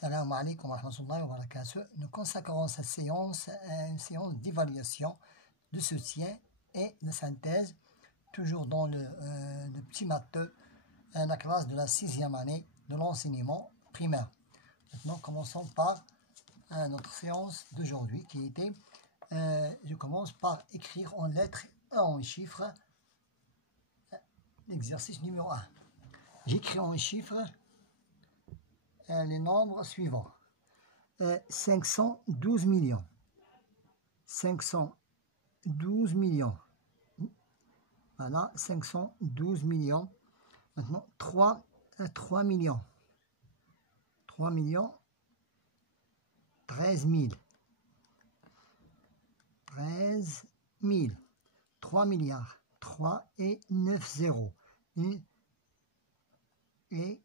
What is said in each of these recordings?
Salam alaikum wa rahmatullahi wa barakatuh. Nous consacrons cette séance à une séance d'évaluation, de soutien et de synthèse, toujours dans le petit maths, la classe de la 6e année de l'enseignement primaire. Maintenant, commençons par notre séance d'aujourd'hui qui était, je commence par écrire en lettres et en chiffres l'exercice numéro 1. J'écris en chiffres les nombres suivants. 512 millions. 512 millions. Voilà, 512 millions. Maintenant, 3 millions. 3 millions. 13 000. 13 000. 3 milliards. 3 et 9 zéros. Et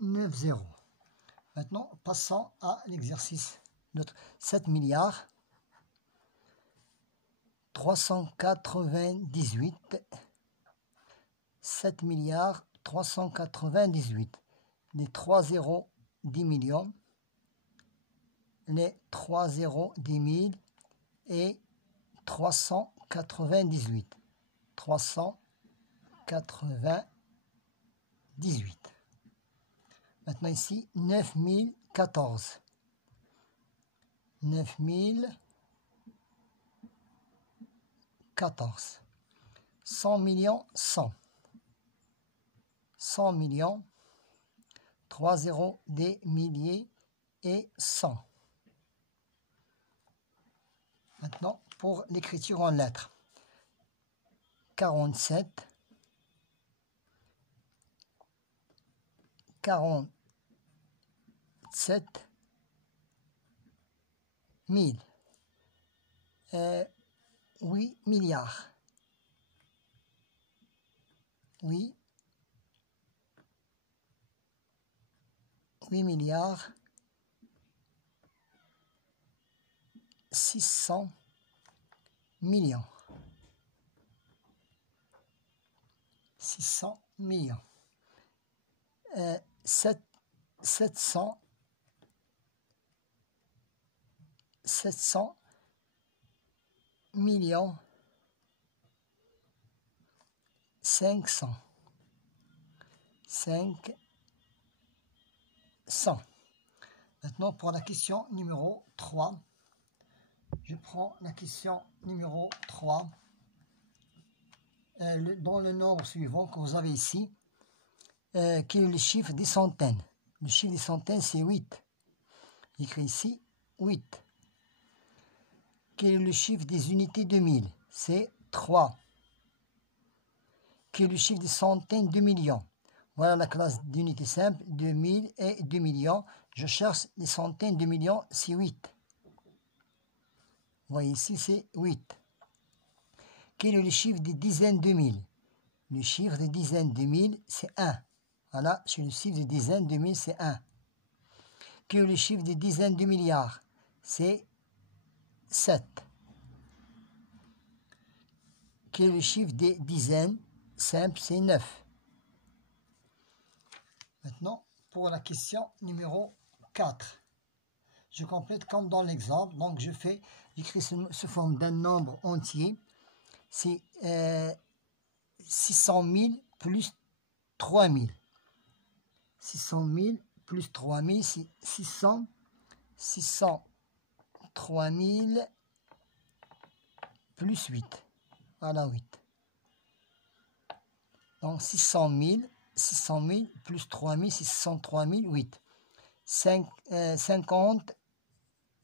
9 zéros. Maintenant, passons à l'exercice. Notre 7 milliards 398. 7 milliards 398. Les 3 zéros 10 millions. Les 3 zéros 10 000 et 398. 398. Maintenant ici, 9014. 9014. 100 millions, 100. 100 millions. 3 zéros, des milliers et 100. Maintenant, pour l'écriture en lettres. 47. 47 000. 8 milliards. 8 milliards. 600 millions. 600 millions. 700 millions. 500. Maintenant, pour la question numéro 3, je prends la question numéro 3 dans le nombre suivant que vous avez ici, qui est le chiffre des centaines. Le chiffre des centaines, c'est 8. J'écris ici 8. Quel est le chiffre des unités de 1000? C'est 3. Quel est le chiffre des centaines de millions? Voilà la classe d'unités simples, de 1000 et 2 millions. Je cherche les centaines de millions, c'est 8. Vous voyez ici, c'est 8. Quel est le chiffre des dizaines de mille? Le chiffre des dizaines de mille, c'est 1. Voilà, chez le chiffre des dizaines de mille, c'est 1. Quel est le chiffre des dizaines de milliards? C'est 7. Quel est le chiffre des dizaines simples? C'est 9. Maintenant, pour la question numéro 4. Je complète comme dans l'exemple. Donc, j'écris sous forme d'un nombre entier. C'est 600 000 plus 3 000. 600 000 plus 3 000, c'est 600. 3 000 plus 8. Voilà, 8. Donc, 600 000 plus 3 000, c'est 603 000, 8. 50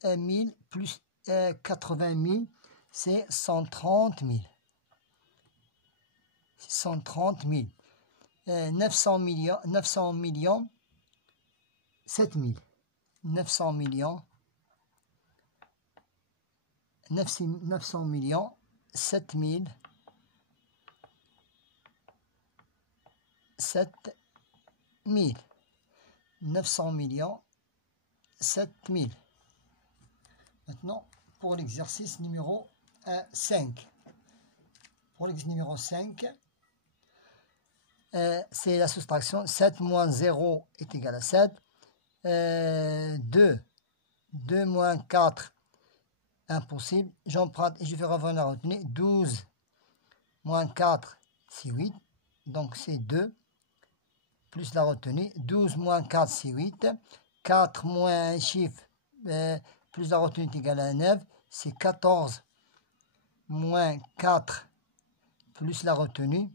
000 plus 80 000, c'est 130 000. 130 000. 900 millions, 7 000. 900 millions, 7 000. 7 000. 900 millions, 7 000. Maintenant, pour l'exercice numéro 5. Pour l'exercice numéro 5, c'est la soustraction. 7 moins 0 est égal à 7. 2. 2 moins 4, impossible. J'emprunte et je fais revenir la retenue. 12 moins 4, c'est 8. Donc c'est 2 plus la retenue. 12 moins 4, c'est 8. 4 moins un chiffre plus la retenue est égal à 9. C'est 14 moins 4 plus la retenue.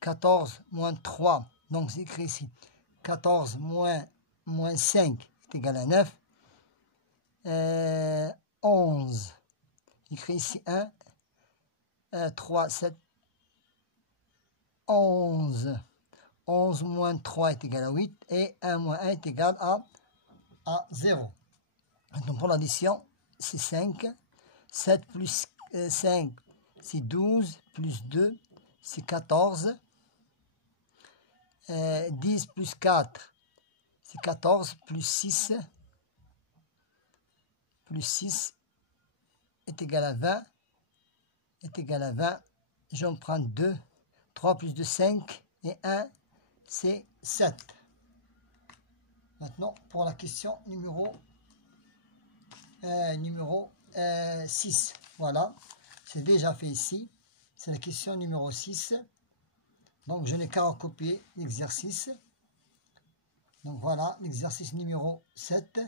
14 moins 3. Donc c'est écrit ici. 14 moins 5 est égal à 9. 11. J'écris ici 1. 3, 7. 11. 11 moins 3 est égal à 8. Et 1 moins 1 est égal à 0. Donc pour l'addition, c'est 5. 7 plus 5, c'est 12. Plus 2, c'est 14. 10 plus 4, c'est 14. Plus 6 est égal à 20. Est égal à 20. J'en prends 2. 3 plus 2, 5. Et 1, c'est 7. Maintenant, pour la question numéro 6. Voilà, c'est déjà fait ici. C'est la question numéro 6. Donc, je n'ai qu'à recopier l'exercice. Donc, voilà, l'exercice numéro 7.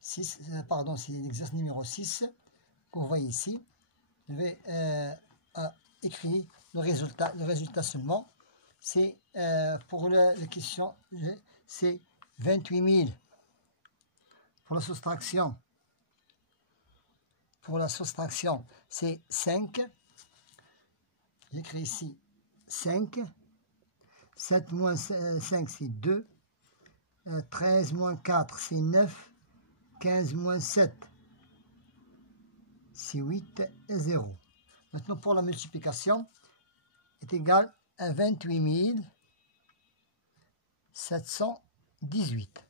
6, pardon, c'est l'exercice numéro 6 que vous voyez ici. Je vais écrire le résultat seulement. C'est pour la question, c'est 28 000. Pour la soustraction, c'est 5. J'écris ici 5. 7 moins 5, c'est 2. 13 moins 4, c'est 9. 15 moins 7, c'est 8 et 0. Maintenant, pour la multiplication, est égal à 28 718.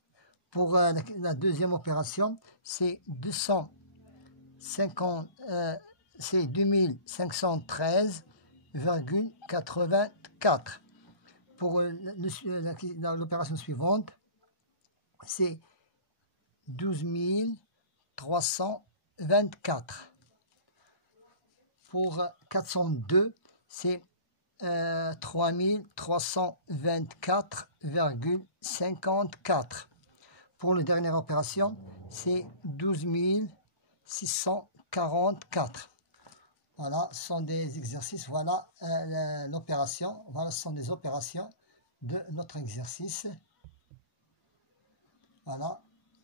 Pour la deuxième opération, c'est 2513,84. Pour l'opération suivante, c'est 12 324. Pour 402, c'est 3 324,54. Pour la dernière opération, c'est 12 644. Voilà, ce sont des exercices. Voilà l'opération. Voilà, ce sont des opérations de notre exercice. Voilà,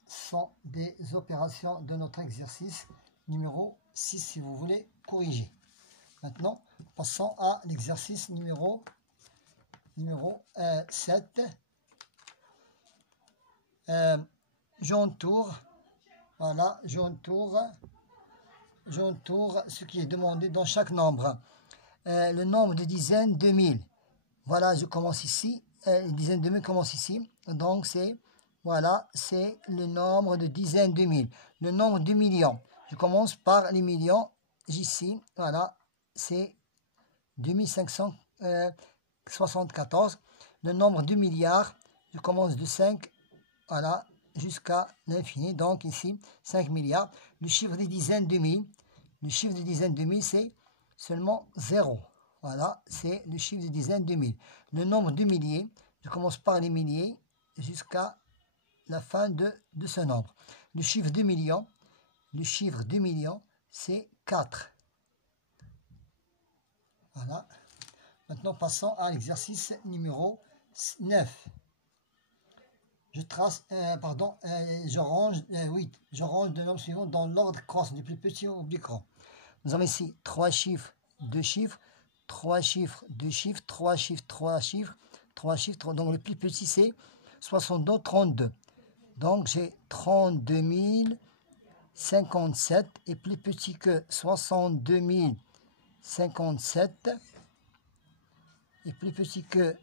ce sont des opérations de notre exercice numéro 6 si vous voulez corriger. Maintenant, passons à l'exercice numéro 7. J'entoure, voilà, j'entoure ce qui est demandé dans chaque nombre. Le nombre de dizaines de mille. Voilà, je commence ici. Les dizaines de mille commencent ici. Donc, voilà, c'est le nombre de dizaines de mille. Le nombre de millions. Je commence par les millions. Ici, voilà, c'est 2574. Le nombre de milliards, je commence de 5, voilà, jusqu'à l'infini. Donc ici, 5 milliards. Le chiffre des dizaines de mille. Le chiffre des dizaines de mille, c'est seulement 0. Voilà, c'est le chiffre des dizaines de mille. Le nombre de milliers, je commence par les milliers jusqu'à la fin de ce nombre. Le chiffre de millions, c'est 4. Voilà. Maintenant, passons à l'exercice numéro 9. Je range le nombre suivant dans l'ordre croissant du plus petit au plus grand. Nous avons ici 3 chiffres, 2 chiffres, 3 chiffres, 2 chiffres, 3 chiffres, 3 chiffres, 3 chiffres. Donc le plus petit c'est 62, 32. Donc j'ai 32 057 et plus petit que 62 057 et plus petit que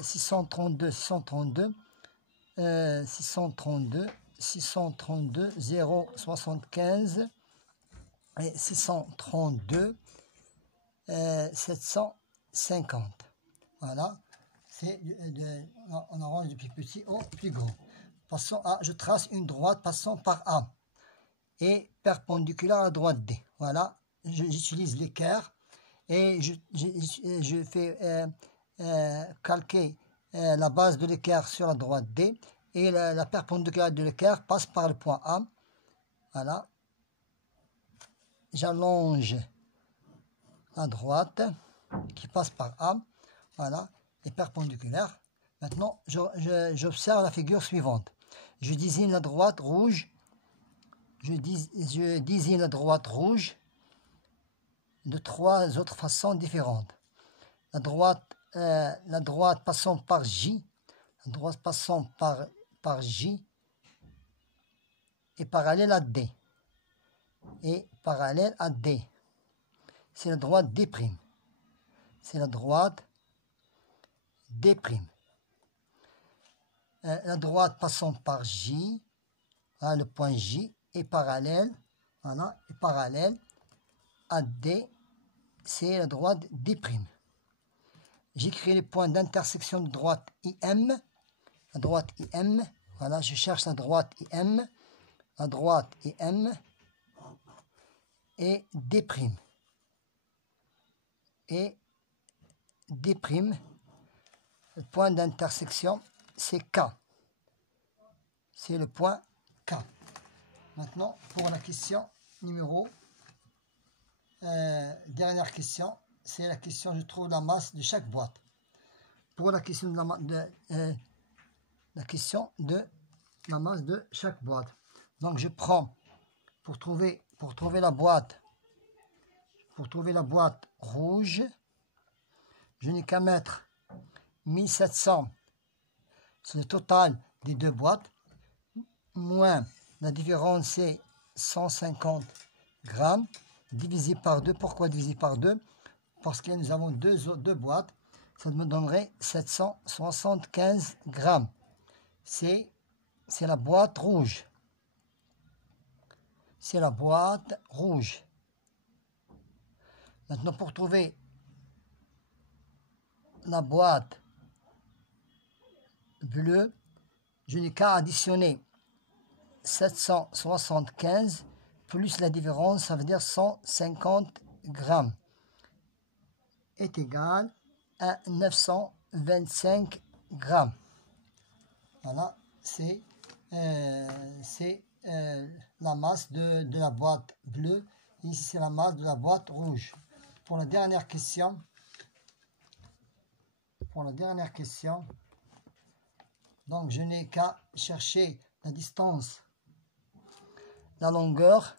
632, 075 et 632, 750. Voilà, on arrange du plus petit au plus grand. Passons à, je trace une droite passant par A et perpendiculaire à la droite D. Voilà, j'utilise l'équerre et je fais calquer la base de l'équerre sur la droite D et la perpendiculaire de l'équerre passe par le point A. Voilà, j'allonge la droite qui passe par A. Voilà, et perpendiculaire. Maintenant, j'observe la figure suivante. Je désigne la droite rouge. Je désigne la droite rouge de trois autres façons différentes. La droite passant par J, la droite passant par J est parallèle à D. Et parallèle à D. C'est la droite D'. C'est la droite D'. La droite passant par J, voilà, le point J est parallèle, voilà, est parallèle à D, c'est la droite D'. J'écris les points d'intersection de droite IM, la droite IM, voilà, je cherche la droite IM, la droite IM et D'. Et D', le point d'intersection, c'est K. C'est le point K. Maintenant, pour la question numéro, dernière question, c'est la question, je trouve la masse de chaque boîte. Pour la question de la masse de chaque boîte. Donc, je prends, pour trouver la boîte rouge, je n'ai qu'à mettre 1700, c'est le total des deux boîtes, moins la différence c'est 150 grammes, divisé par 2. Pourquoi divisé par 2? Parce que nous avons deux boîtes, ça me donnerait 775 grammes. C'est la boîte rouge. C'est la boîte rouge. Maintenant, pour trouver la boîte bleue, je n'ai qu'à additionner 775 plus la différence, ça veut dire 150 grammes, est égal à 925 grammes. Voilà, c'est la masse de la boîte bleue. Ici, c'est la masse de la boîte rouge. Pour la dernière question, donc je n'ai qu'à chercher la distance, la longueur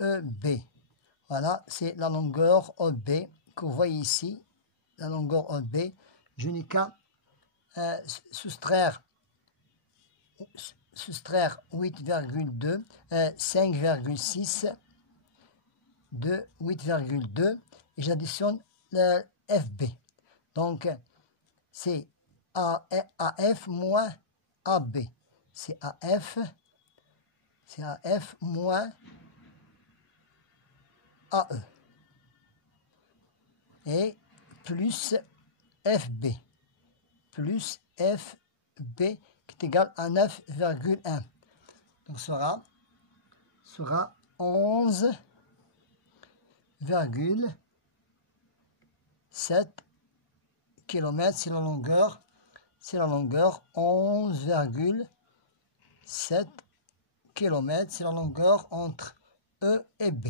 EB. Voilà, c'est la longueur EB que vous voyez ici, la longueur EB. Je n'ai qu'à soustraire 8,2, 5,6 de 8,2 et j'additionne le FB. Donc, c'est AF moins AB. C'est AF moins AE. Et plus FB. Plus FB qui est égal à 9,1. Donc, sera 11,7 km, c'est la longueur 11,7 km, c'est la longueur entre E et B.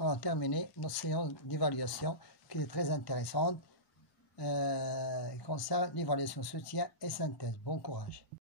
On a terminé notre séance d'évaluation qui est très intéressante, qui concerne l'évaluation soutien et synthèse. Bon courage.